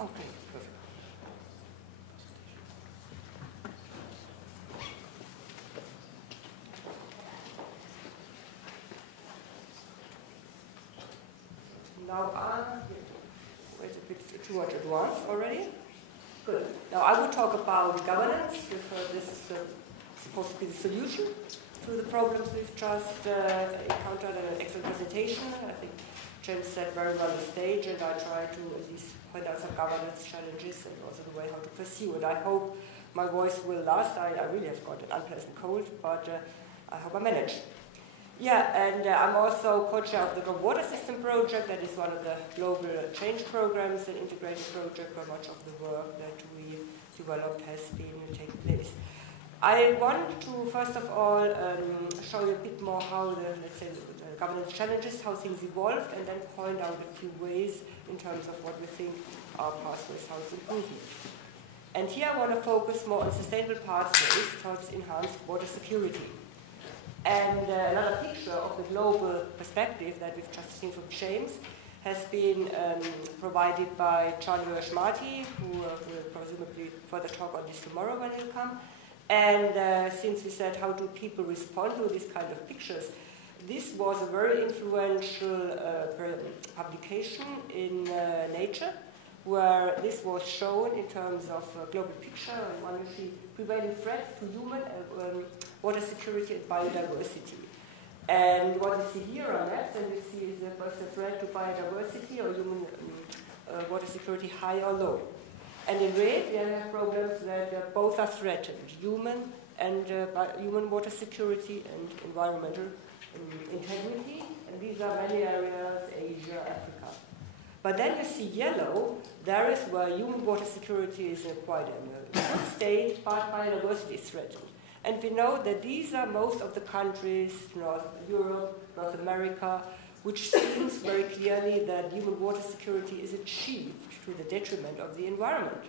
Okay, perfect. Now, wait a bit too much advanced already. Good. Now I will talk about governance. This is supposed to be the solution to the problems we've just encountered. An excellent presentation. I think James set very well the stage, and I try to at least point out some governance challenges and also the way how to pursue it. I hope my voice will last. I really have got an unpleasant cold, but I hope I manage. Yeah, and I'm also co-chair of the Global Water System Project. That is one of the global change programs, an integrated project where much of the work that we developed has been taking place. I want to, first of all, show you a bit more how the governance challenges, how things evolved, and then point out a few ways in terms of what we think are pathways towards improvement. And here I want to focus more on sustainable pathways towards enhanced water security. And another picture of the global perspective that we've just seen from James has been provided by Charlie Marty, who will presumably further talk on this tomorrow when he'll come. And since we said, how do people respond to these kind of pictures, this was a very influential publication in Nature, where this was shown in terms of global picture, and one you see prevailing threats to human water security and biodiversity. And what you see here on maps, and you see is the threat to biodiversity or human water security high or low. And in red, we have problems that both are threatened, human water security and environmental integrity. And these are many areas, Asia, Africa. But then you see yellow, there is where human water security is in quite a good state, but biodiversity is threatened. And we know that these are most of the countries, North Europe, North America, which seems very clearly that human water security is achieved to the detriment of the environment.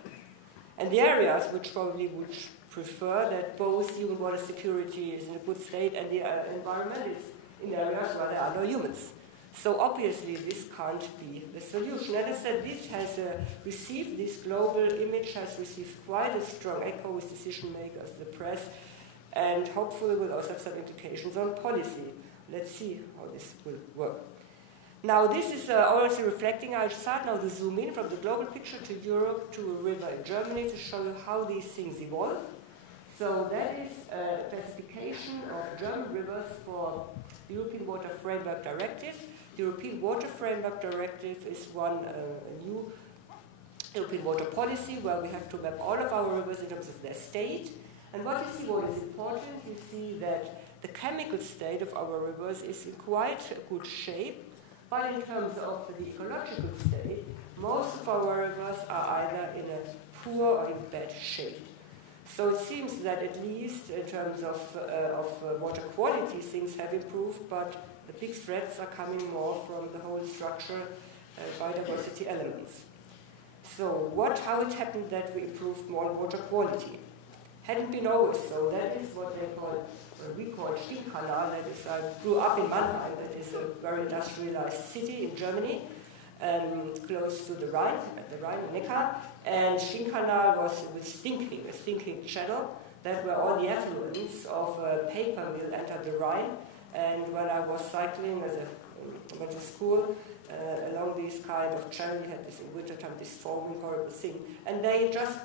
And the areas which probably would prefer that both human water security is in a good state and the environment is in areas where there are no humans. So obviously this can't be the solution. And as I said, this has received, this global image has received quite a strong echo with decision makers, the press, and hopefully will also have some implications on policy. Let's see how this will work. Now this is already reflecting, I'll start now to zoom in from the global picture to Europe, to a river in Germany, to show you how these things evolve. So that is a classification of German rivers for the European Water Framework Directive. The European Water Framework Directive is one new European water policy where we have to map all of our rivers in terms of their state. And what you see, what is important, you see that the chemical state of our rivers is in quite good shape, but in terms of the ecological state, most of our rivers are either in a poor or in bad shape. So it seems that at least in terms of water quality, things have improved, but the big threats are coming more from the whole structure, biodiversity elements. So how it happened that we improved more water quality? Hadn't been always so. That is what we call Stinkkanal. That is, I grew up in Mannheim. That is a very industrialized city in Germany, close to the Rhine, at the Rhine, Neckar. And Stinkkanal was a stinking channel. That where all the effluents of a paper mill entered the Rhine. And when I was cycling went to school along this kind of channel, we had this in wintertime, this foaming horrible thing. And they just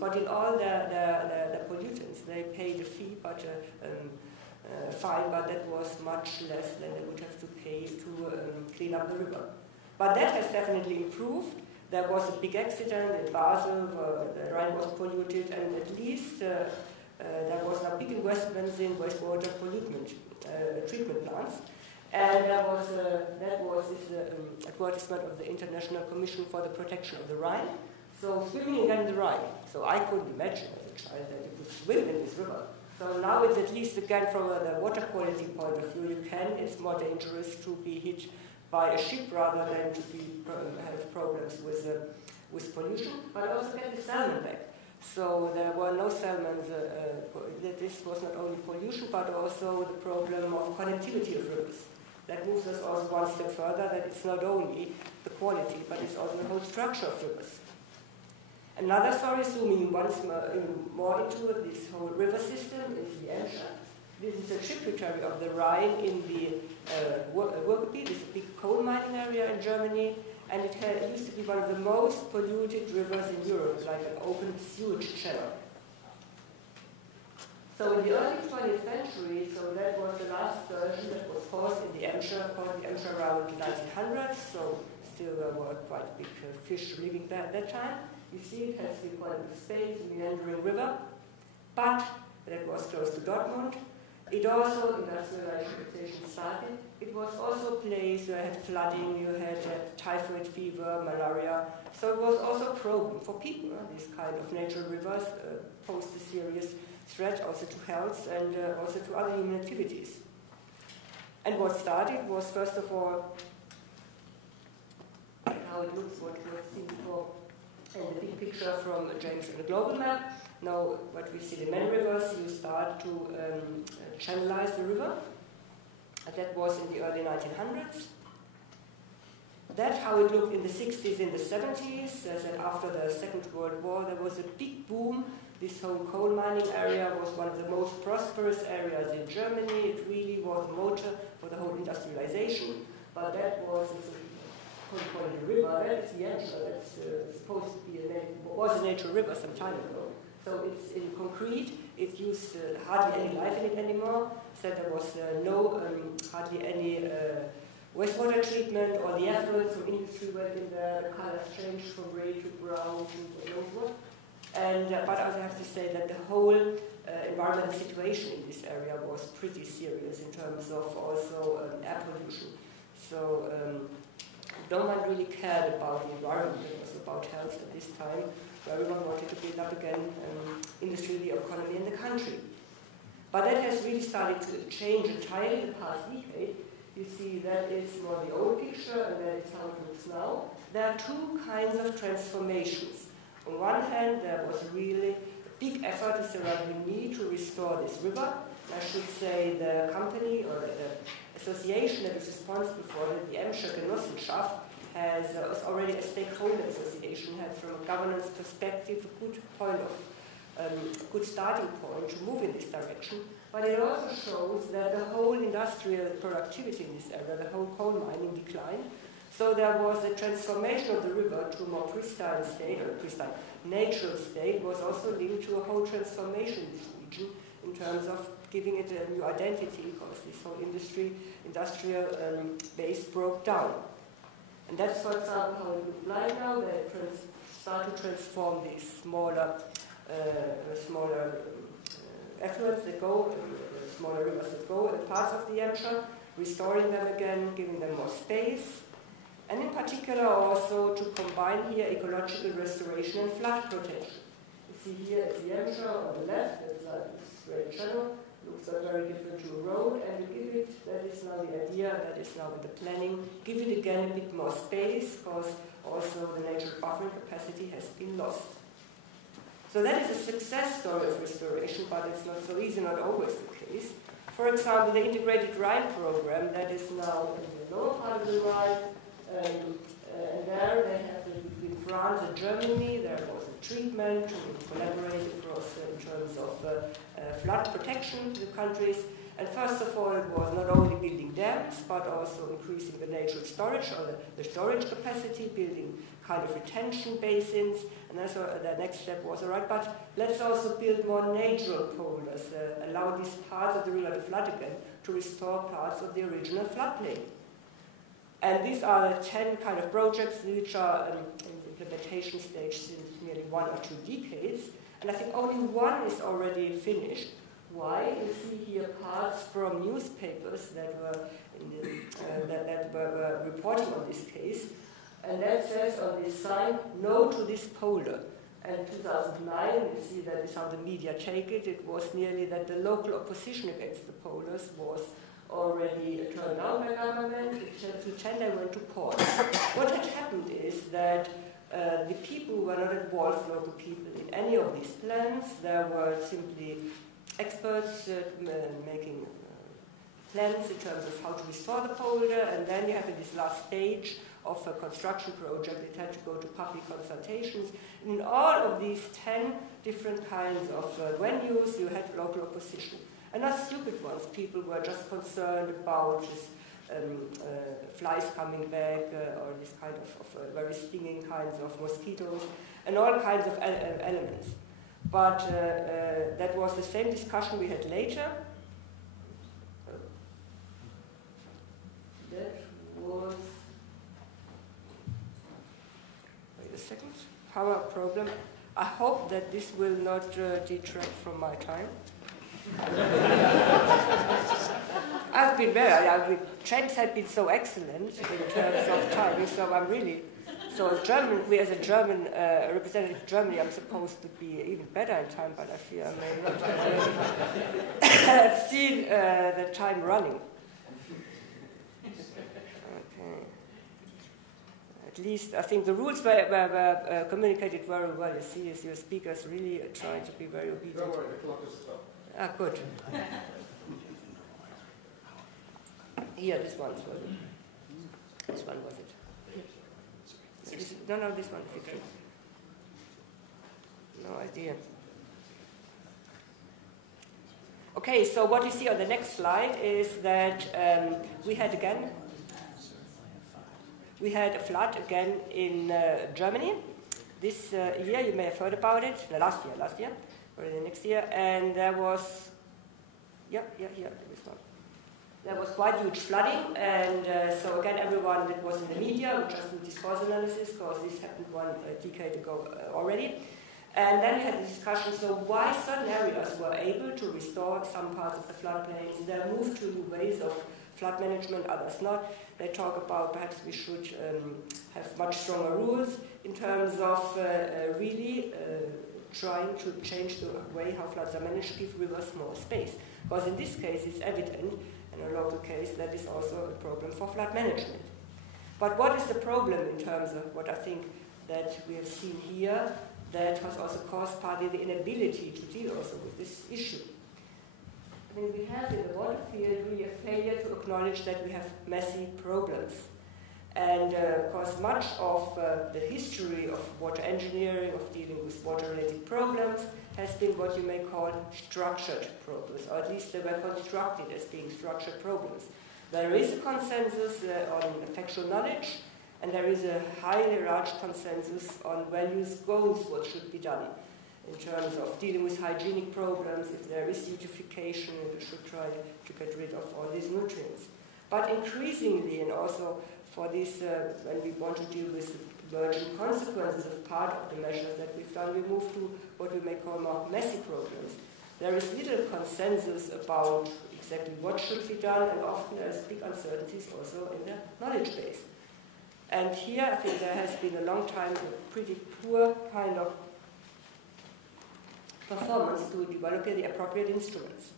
got in all the pollutants. They paid a fee, but fine, but that was much less than they would have to pay to clean up the river. But that has definitely improved. There was a big accident in Basel where the Rhine was polluted, and at least there was now big investments in wastewater treatment plants. And that was this advertisement of the International Commission for the Protection of the Rhine. So swimming again in the Rhine. So I couldn't imagine as a child that you could swim in this river. So now it's at least again from the water quality point of view, you can. It's more dangerous to be hit by a ship rather than to have problems with pollution, but also get the salmon back. So there were no salmon. This was not only pollution, but also the problem of connectivity of rivers. That moves us also one step further, that it's not only the quality, but it's also the whole structure of rivers. Another story, zooming once more into this whole river system, is the Emscher. This is a tributary of the Rhine in the Ruhrgebiet. It's a big coal mining area in Germany, and it used to be one of the most polluted rivers in Europe, like an open sewage channel. So in the early 20th century, so that was the last version that was caused in the Emscher, called the Emscher around the 1900s, so still there were quite big fish living there at that time. You see it has been quite a space, a meandering river, but that was close to Dortmund. It also, industrialization started, it was also a place where you had flooding, you had typhoid fever, malaria, so it was also a problem for people. These kind of natural rivers posed a serious threat also to health and also to other human activities. And what started was, first of all, how it looks, what we have seen before, and the big picture from James on the global map. Now, what we see in many rivers, you start to channelize the river. That was in the early 1900s. That's how it looked in the 60s, in the 70s. As after the Second World War, there was a big boom. This whole coal mining area was one of the most prosperous areas in Germany. It really was a motor for the whole industrialization. But that was a river. That is the Emscher. That's supposed to be was a natural river some time ago. So it's in concrete. It used hardly any life in it anymore. So there was hardly any wastewater treatment, or the effluents from industry went in there. The colors changed from gray to brown to yellow. And but I have to say that the whole environmental situation in this area was pretty serious in terms of also air pollution. So no one really cared about the environment. It was about health at this time. Everyone wanted to build up again industry, the economy in the country. But that has really started to change entirely in the past decade. You see that is more the old picture, and that is how it looks now. There are two kinds of transformations. On one hand, there was really a big effort surrounding me to restore this river. I should say the company or the association that is responsible for it, the Emscher Genossenschaft, has already a stakeholder association, has from a governance perspective a good point of good starting point to move in this direction. But it also shows that the whole industrial productivity in this area, the whole coal mining declined. So there was a transformation of the river to a more pristine state, or a pristine natural state, was also linked to a whole transformation in this region in terms of giving it a new identity, because this whole industrial base broke down. And that's, for example, how it looks like now. They start to transform these smaller effluents that go, smaller rivers that go in parts of the Emscher, restoring them again, giving them more space. And in particular also to combine here ecological restoration and flood protection. You see here is the Emscher on the left, it's like this great channel, looks very different to a road, and you give it, that is now the idea, that is now in the planning, give it again a bit more space, because also the natural buffering capacity has been lost. So that is a success story of restoration, but it's not so easy, not always the case. For example, the integrated Rhine program that is now in the lower part of the Rhine, and there they have between France and Germany, there was a treatment to collaborate across in terms of flood protection in the countries. And first of all, it was not only building dams, but also increasing the natural storage, or the storage capacity, building kind of retention basins. And then so the next step was, all right, but let's also build more natural polders, allow these parts of the river to flood again, to restore parts of the original floodplain. And these are the 10 kind of projects which are in the implementation stage since nearly 1 or 2 decades. And I think only one is already finished. Why? You see here parts from newspapers that were reporting on this case. And that says on this sign, no to this polder. And in 2009, you see that is how the media take it. It was nearly that the local opposition against the polders was already turned down by government. To 10 they went to court. What had happened is that the people who were not involved, local people, in any of these plans, there were simply experts making plans in terms of how to restore the polder, and then you have in this last stage of a construction project. It had to go to public consultations. In all of these 10 different kinds of venues, you had local opposition. And not stupid ones. People were just concerned about this flies coming back, or this kind of very stinging kinds of mosquitoes, and all kinds of elements. But that was the same discussion we had later. That was, wait a second, power problem. I hope that this will not detract from my time. I've been James had been so excellent in terms of timing, so I'm really, so as a German representative of Germany, I'm supposed to be even better in time, but I fear I may not have seen the time running. Okay. At least I think the rules were communicated very well. You see, as your speakers really trying to be very obedient. Don't worry, the clock is stopped. Ah, good. Here, this one was it. This one was it. No, this one. Okay. No idea. Okay, so what you see on the next slide is that we had a flood again in Germany. This year, you may have heard about it. No, last year. Or the next year, and there was, here, this one. There was quite huge flooding, and so again, everyone that was in the media, we just did this cause analysis, because this happened one decade ago already. And then we had the discussion, so why certain areas were able to restore some parts of the floodplains, they moved to new ways of flood management, others not. They talk about perhaps we should have much stronger rules in terms of really trying to change the way how floods are managed, give rivers more space. Because in this case, it's evident, in a local case, that is also a problem for flood management. But what is the problem in terms of what I think that we have seen here that has also caused partly the inability to deal also with this issue? I mean, we have in the water field really a failure to acknowledge that we have messy problems. And of course, much of the history of water engineering, of dealing with water-related problems, has been what you may call structured problems, or at least they were constructed as being structured problems. There is a consensus on factual knowledge, and there is a highly large consensus on values, goals, what should be done in terms of dealing with hygienic problems. If there is eutrophication, we should try to get rid of all these nutrients. But increasingly, and also for this, when we want to deal with the emergent consequences of part of the measures that we've done, we move to what we may call more messy problems. There is little consensus about exactly what should be done, and often there is big uncertainties also in the knowledge base. And here, I think there has been a long time a pretty poor kind of performance to develop the appropriate instruments.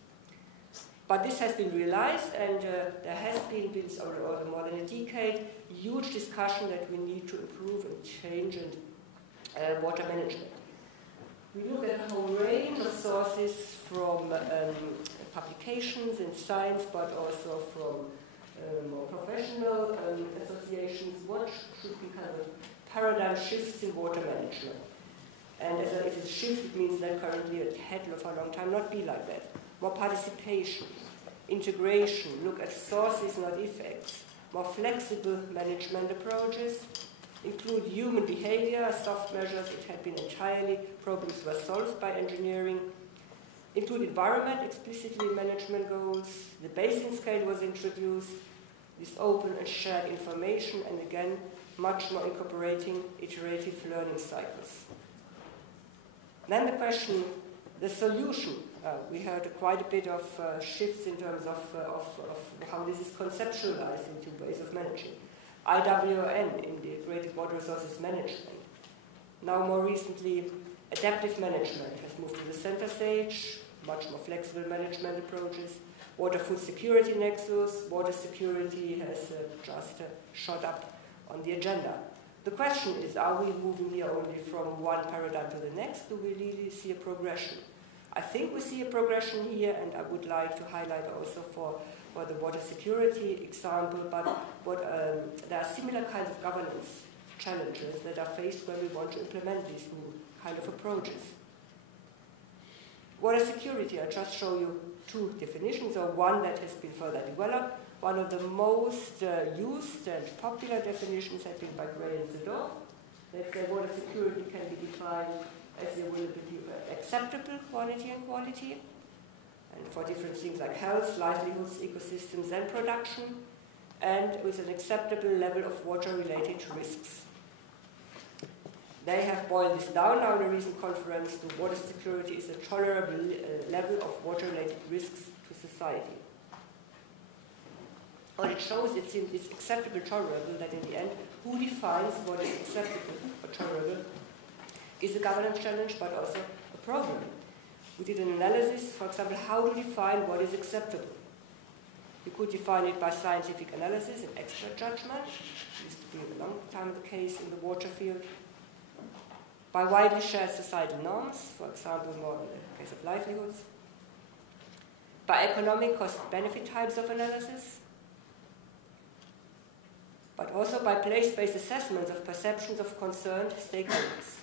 But this has been realized, and there has been over more than a decade, huge discussion that we need to improve and change and water management. We look at a whole range of sources from publications in science, but also from more professional associations. What should be kind of paradigm shifts in water management? And if it's a shift, it means that currently it had for a long time not be like that. More participation, integration, look at sources, not effects, more flexible management approaches, include human behavior, soft measures, it had been entirely, problems were solved by engineering, include environment explicitly in management goals, the basin scale was introduced, this open and shared information, and again, much more incorporating iterative learning cycles. Then the question, the solution. We heard quite a bit of shifts in terms of how this is conceptualized into ways of managing. IWN, Integrated Water Resources Management. Now more recently, adaptive management has moved to the center stage, much more flexible management approaches. Water food security nexus, water security has just shot up on the agenda. The question is, are we moving here only from one paradigm to the next? Do we really see a progression? I think we see a progression here, and I would like to highlight also for the water security example, but there are similar kinds of governance challenges that are faced when we want to implement these new kind of approaches. Water security, I'll just show you two definitions, or one that has been further developed. One of the most used and popular definitions has been by Gray and Sedor. That water security can be defined as the availability of acceptable quantity and quality, and for different things like health, livelihoods, ecosystems, and production, and with an acceptable level of water-related risks. They have boiled this down now in a recent conference to water security is a tolerable level of water-related risks to society. What it shows, it's acceptable, tolerable, that in the end, who defines what is acceptable or tolerable is a governance challenge, but also a problem. We did an analysis, for example, how to define what is acceptable. You could define it by scientific analysis and expert judgment. It used to be a long time the case in the water field. By widely shared societal norms, for example, more in the case of livelihoods. By economic cost-benefit types of analysis. But also by place-based assessments of perceptions of concerned stakeholders.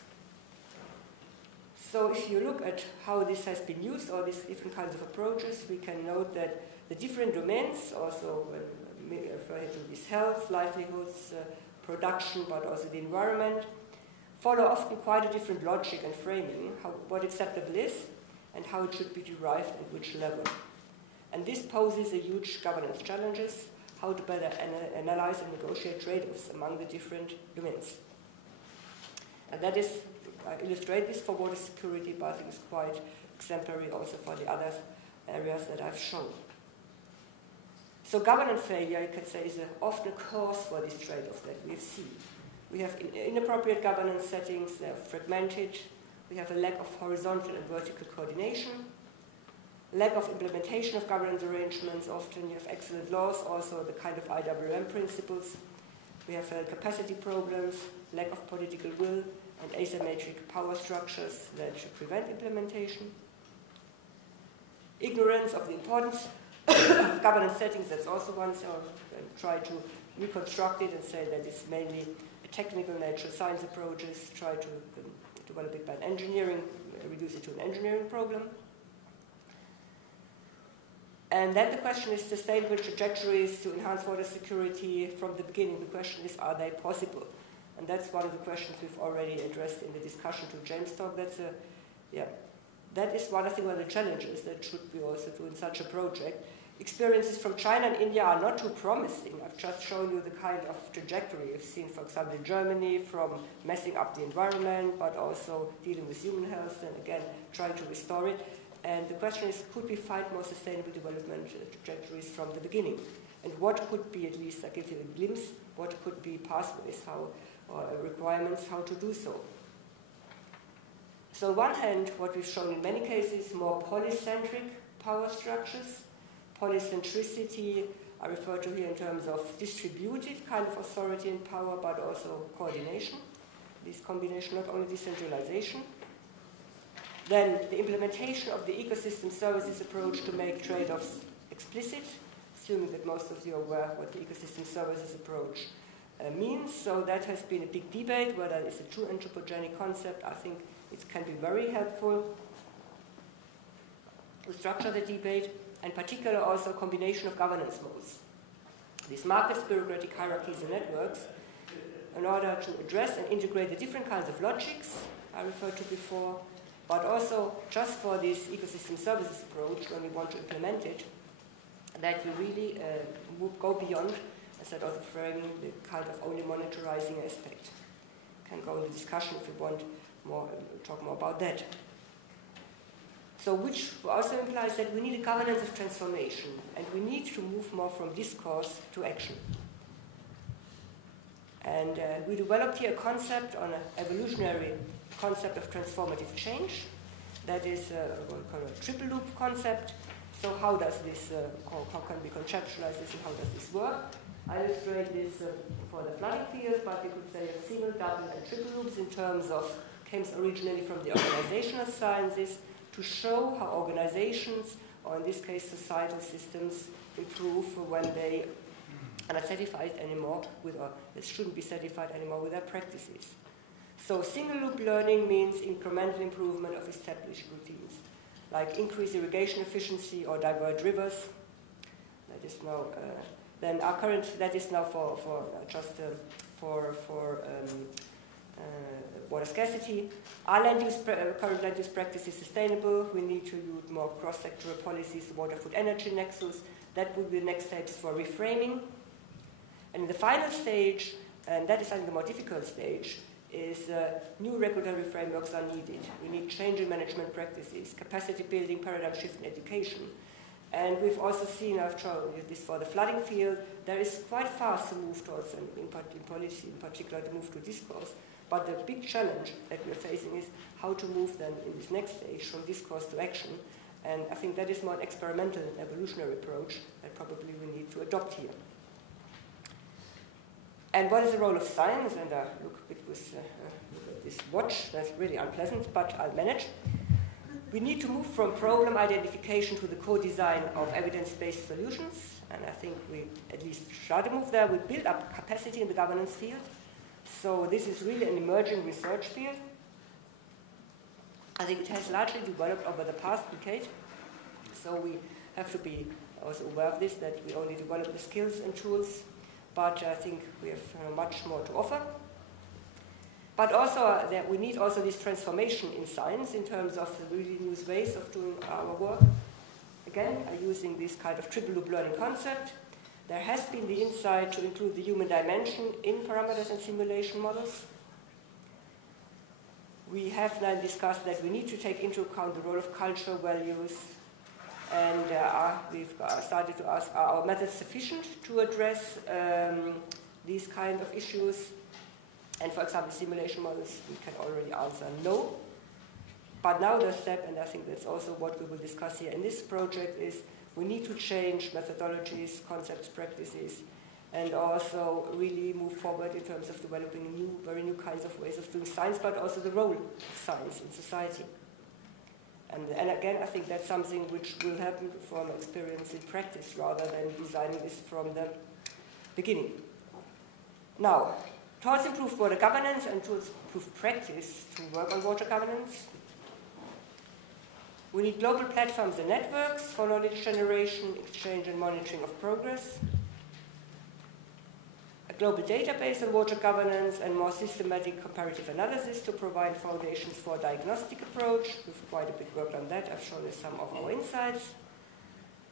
So if you look at how this has been used, all these different kinds of approaches, we can note that the different domains, also referring to these health, livelihoods, production, but also the environment, follow often quite a different logic and framing, what acceptable is and how it should be derived at which level. And this poses a huge governance challenges, how to better analyze and negotiate trade-offs among the different domains. And that is, I illustrate this for water security, but I think it's quite exemplary also for the other areas that I've shown. So governance failure, you could say, is often a cause for these trade-offs that we've seen. We have inappropriate governance settings, they're fragmented, we have a lack of horizontal and vertical coordination, lack of implementation of governance arrangements, often you have excellent laws, also the kind of IWM principles. We have capacity problems, lack of political will, and asymmetric power structures that should prevent implementation. Ignorance of the importance of governance settings, that's also one, so try to reconstruct it and say that it's mainly a technical nature, science approaches, try to develop it by engineering, reduce it to an engineering problem. And then the question is sustainable trajectories to enhance water security. From the beginning, the question is, are they possible? And that's one of the questions we've already addressed in the discussion to James' talk. That is one, I think, one of the challenges that should be also do in such a project. Experiences from China and India are not too promising. I've just shown you the kind of trajectory you've seen, for example, in Germany, from messing up the environment, but also dealing with human health, and again, trying to restore it. And the question is, could we find more sustainable development trajectories from the beginning? And what could be, at least I give you a glimpse, what could be pathways, or requirements, how to do so? So on one hand, what we've shown in many cases, more polycentric power structures. Polycentricity, I refer to here in terms of distributed kind of authority and power, but also coordination. This combination, not only decentralization. Then the implementation of the ecosystem services approach to make trade-offs explicit, assuming that most of you are aware what the ecosystem services approach means. So that has been a big debate, whether it's a true anthropogenic concept. I think it can be very helpful to structure the debate, and particularly also a combination of governance modes. These markets, bureaucratic hierarchies and networks, in order to address and integrate the different kinds of logics I referred to before, but also just for this ecosystem services approach, when we want to implement it, that you really go beyond, instead of framing the kind of only monitorizing aspect. We can go into discussion if you want more, talk more about that. So which also implies that we need a governance of transformation, and we need to move more from discourse to action. And we developed here a concept on an evolutionary concept of transformative change. That is what we call a triple loop concept. So how does this, how can we conceptualize this, and how does this work? I illustrate this for the flooding field, but you could say a single, double, and triple loops in terms of, came originally from the organizational sciences, to show how organizations, or in this case societal systems, improve when they are not satisfied anymore with, or they shouldn't be satisfied anymore with their practices. So single loop learning means incremental improvement of established routines, like increase irrigation efficiency or divert rivers. That is now then our current. That is now for water scarcity. Our current land use practice is sustainable. We need to use more cross-sectoral policies, water food energy nexus. That would be the next steps for reframing. And in the final stage, and that is I think the more difficult stage, is new regulatory frameworks are needed. We need change in management practices, capacity building, paradigm shift in education. And we've also seen, I've shown you this for the flooding field, there is quite fast to move towards, in policy in particular, to move to discourse. But the big challenge that we're facing is how to move then in this next stage from discourse to action. And I think that is more an experimental and evolutionary approach that probably we need to adopt here. And what is the role of science? And look a bit with this watch, that's really unpleasant, but I'll manage. We need to move from problem identification to the co-design of evidence-based solutions. And I think we at least try to move there. We build up capacity in the governance field. So this is really an emerging research field. I think it has largely developed over the past decade. So we have to be also aware of this, that we only develop the skills and tools, but I think we have much more to offer. But also that we need also this transformation in science in terms of the really new ways of doing our work. Again, using this kind of triple loop learning concept. There has been the insight to include the human dimension in parameters and simulation models. We have now discussed that we need to take into account the role of cultural values, and we've started to ask, are our methods sufficient to address these kind of issues? And for example, simulation models, we can already answer no. But now the step, and I think that's also what we will discuss here in this project, is we need to change methodologies, concepts, practices, and also really move forward in terms of developing very new kinds of ways of doing science, but also the role of science in society. And again, I think that's something which will happen from experience in practice rather than designing this from the beginning. Now, towards improved water governance and towards improved practice to work on water governance, we need global platforms and networks for knowledge generation, exchange and monitoring of progress, a global database on water governance and more systematic comparative analysis to provide foundations for a diagnostic approach. We've quite a bit worked on that. I've shown you some of our insights.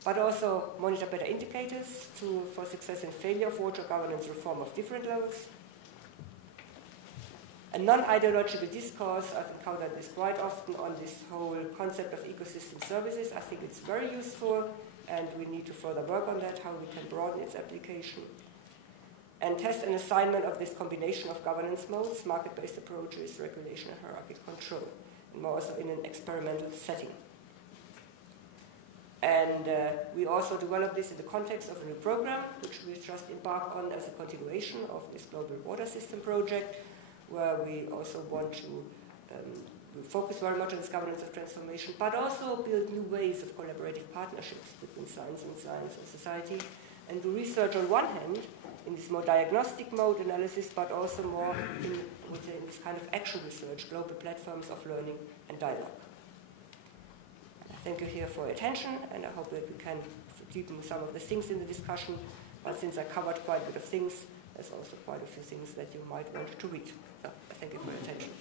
But also monitor better indicators for success and failure of water governance reform of different levels. A non-ideological discourse, I've encountered this quite often on this whole concept of ecosystem services. I think it's very useful, and we need to further work on that, how we can broaden its application. And test an assignment of this combination of governance modes, market-based approaches, regulation, and hierarchical control, and more also in an experimental setting. And we also developed this in the context of a new program, which we just embarked on as a continuation of this global water system project, where we also want to focus very much on this governance of transformation, but also build new ways of collaborative partnerships between science and society, and do research on one hand in this more diagnostic mode analysis, but also more in this kind of action research, global platforms of learning and dialogue. Thank you here for your attention, and I hope that we can deepen some of the things in the discussion, but since I covered quite a bit of things, there's also quite a few things that you might want to read. So, thank you for your attention.